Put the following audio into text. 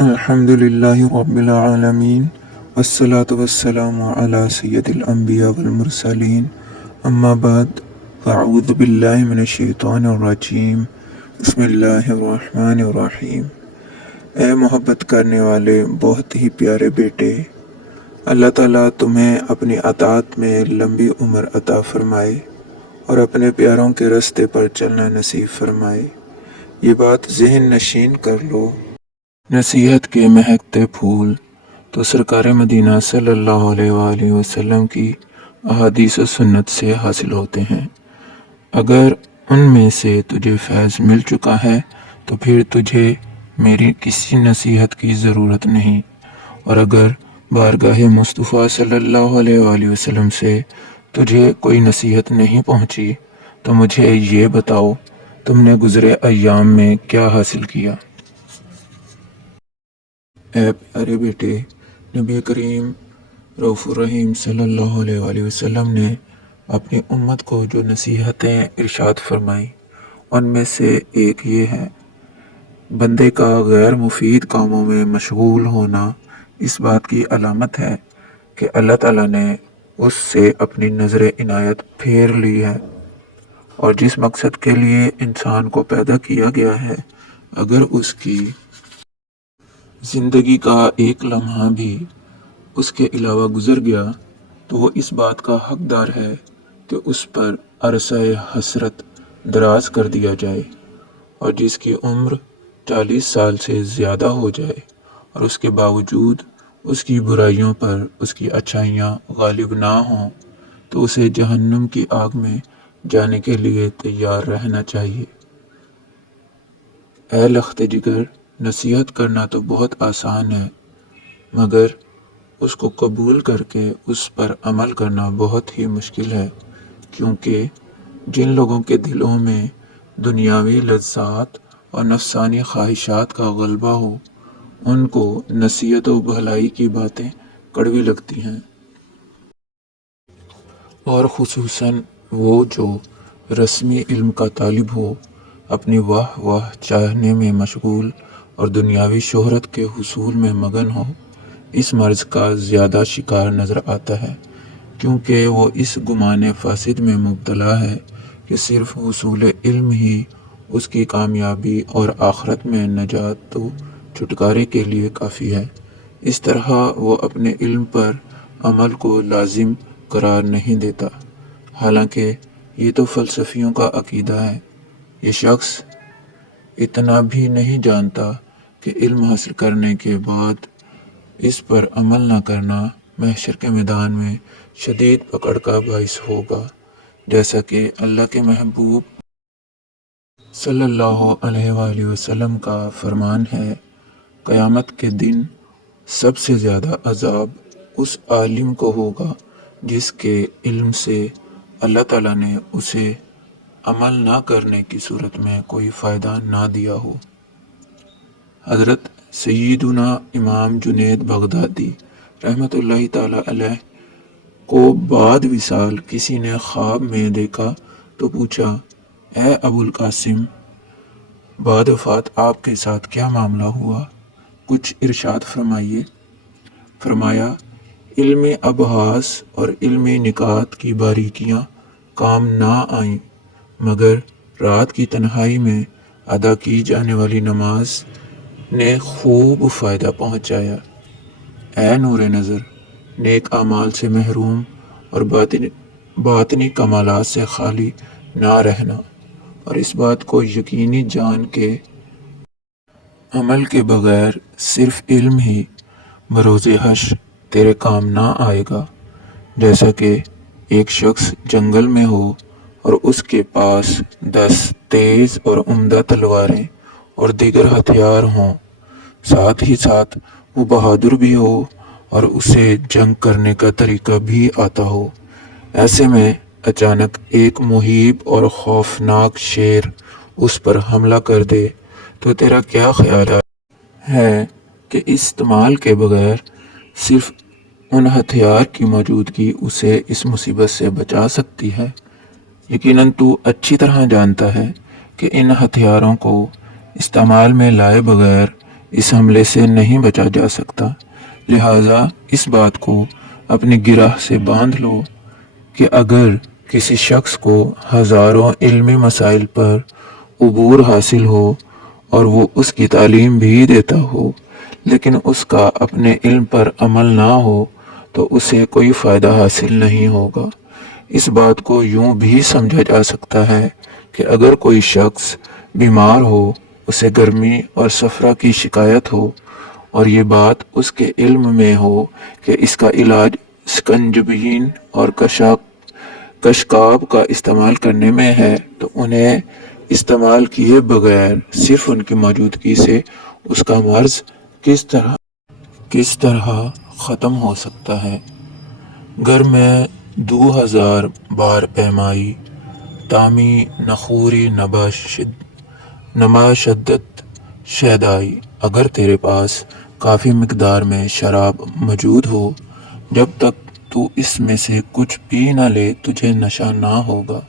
الحمد للہ رب العالمین والصلاة والسلام علی سید الانبیاء والمرسلین اما بعد فاعوذ باللہ من الشیطان الرجیم بسم اللہ الرحمن الرحیم۔ اے محبت کرنے والے بہت ہی پیارے بیٹے، اللہ تعالیٰ تمہیں اپنی اطاعت میں لمبی عمر عطا فرمائے اور اپنے پیاروں کے راستے پر چلنا نصیب فرمائے۔ یہ بات ذہن نشین کر لو، نصیحت کے مہکتے پھول تو سرکار مدینہ صلی اللہ علیہ وآلہ وسلم کی احادیث و سنت سے حاصل ہوتے ہیں۔ اگر ان میں سے تجھے فیض مل چکا ہے تو پھر تجھے میری کسی نصیحت کی ضرورت نہیں، اور اگر بارگاہ مصطفیٰ صلی اللہ علیہ وآلہ وسلم سے تجھے کوئی نصیحت نہیں پہنچی تو مجھے یہ بتاؤ تم نے گزرے ایام میں کیا حاصل کیا۔ اے پیارے بیٹے، نبی کریم رؤوف الرحیم صلی اللہ علیہ وآلہ وسلم نے اپنی امت کو جو نصیحتیں ارشاد فرمائی ان میں سے ایک یہ ہے، بندے کا غیر مفید کاموں میں مشغول ہونا اس بات کی علامت ہے کہ اللہ تعالیٰ نے اس سے اپنی نظر عنایت پھیر لی ہے، اور جس مقصد کے لیے انسان کو پیدا کیا گیا ہے اگر اس کی زندگی کا ایک لمحہ بھی اس کے علاوہ گزر گیا تو وہ اس بات کا حقدار ہے کہ اس پر عرصہ حسرت دراز کر دیا جائے، اور جس کی عمر 40 سال سے زیادہ ہو جائے اور اس کے باوجود اس کی برائیوں پر اس کی اچھائیاں غالب نہ ہوں تو اسے جہنم کی آگ میں جانے کے لیے تیار رہنا چاہیے۔ اے لخت جگر، نصیحت کرنا تو بہت آسان ہے، مگر اس کو قبول کر کے اس پر عمل کرنا بہت ہی مشکل ہے، کیونکہ جن لوگوں کے دلوں میں دنیاوی لذات اور نفسانی خواہشات کا غلبہ ہو ان کو نصیحت و بھلائی کی باتیں کڑوی لگتی ہیں، اور خصوصاً وہ جو رسمی علم کا طالب ہو، اپنی واہ چاہنے میں مشغول اور دنیاوی شہرت کے حصول میں مگن ہو، اس مرض کا زیادہ شکار نظر آتا ہے، کیونکہ وہ اس گمان فاسد میں مبتلا ہے کہ صرف حصول علم ہی اس کی کامیابی اور آخرت میں نجات و چھٹکارے کے لیے کافی ہے۔ اس طرح وہ اپنے علم پر عمل کو لازم قرار نہیں دیتا، حالانکہ یہ تو فلسفیوں کا عقیدہ ہے۔ یہ شخص اتنا بھی نہیں جانتا کہ علم حاصل کرنے کے بعد اس پر عمل نہ کرنا محشر کے میدان میں شدید پکڑ کا باعث ہوگا، جیسا کہ اللہ کے محبوب صلی اللہ علیہ وآلہ وسلم کا فرمان ہے، قیامت کے دن سب سے زیادہ عذاب اس عالم کو ہوگا جس کے علم سے اللہ تعالیٰ نے اسے عمل نہ کرنے کی صورت میں کوئی فائدہ نہ دیا ہو۔ حضرت سیدنا امام جنید بغدادی رحمۃ اللہ تعالیٰ علیہ کو بعد وصال کسی نے خواب میں دیکھا تو پوچھا، اے ابو القاسم، بعد وفات آپ کے ساتھ کیا معاملہ ہوا؟ کچھ ارشاد فرمائیے۔ فرمایا، علمی ابحاث اور علمی نکات کی باریکیاں کام نہ آئیں، مگر رات کی تنہائی میں ادا کی جانے والی نماز نے خوب فائدہ پہنچایا۔ اے نور نظر، نیک اعمال سے محروم اور باطنی کمالات سے خالی نہ رہنا، اور اس بات کو یقینی جان کے عمل کے بغیر صرف علم ہی بروز حشر تیرے کام نہ آئے گا۔ جیسا کہ ایک شخص جنگل میں ہو اور اس کے پاس 10 تیز اور عمدہ تلواریں اور دیگر ہتھیار ہوں، ساتھ ہی ساتھ وہ بہادر بھی ہو اور اسے جنگ کرنے کا طریقہ بھی آتا ہو، ایسے میں اچانک ایک مہیب اور خوفناک شیر اس پر حملہ کر دے تو تیرا کیا خیال ہے کہ استعمال کے بغیر صرف ان ہتھیار کی موجودگی اسے اس مصیبت سے بچا سکتی ہے؟ یقیناً تو اچھی طرح جانتا ہے کہ ان ہتھیاروں کو استعمال میں لائے بغیر اس حملے سے نہیں بچا جا سکتا۔ لہٰذا اس بات کو اپنی گرہ سے باندھ لو کہ اگر کسی شخص کو ہزاروں علمی مسائل پر عبور حاصل ہو اور وہ اس کی تعلیم بھی دیتا ہو، لیکن اس کا اپنے علم پر عمل نہ ہو تو اسے کوئی فائدہ حاصل نہیں ہوگا۔ اس بات کو یوں بھی سمجھا جا سکتا ہے کہ اگر کوئی شخص بیمار ہو، اسے گرمی اور صفرا کی شکایت ہو اور یہ بات اس کے علم میں ہو کہ اس کا علاج سکنجبین اور کشکاب کا استعمال کرنے میں ہے، تو انہیں استعمال کیے بغیر صرف ان کی موجودگی سے اس کا مرض کس طرح ختم ہو سکتا ہے۔ گر میں 2000 بار پیمائی تامی نخوری نما شدت شیدائی، اگر تیرے پاس کافی مقدار میں شراب موجود ہو، جب تک تو اس میں سے کچھ پی نہ لے تجھے نشہ نہ ہوگا۔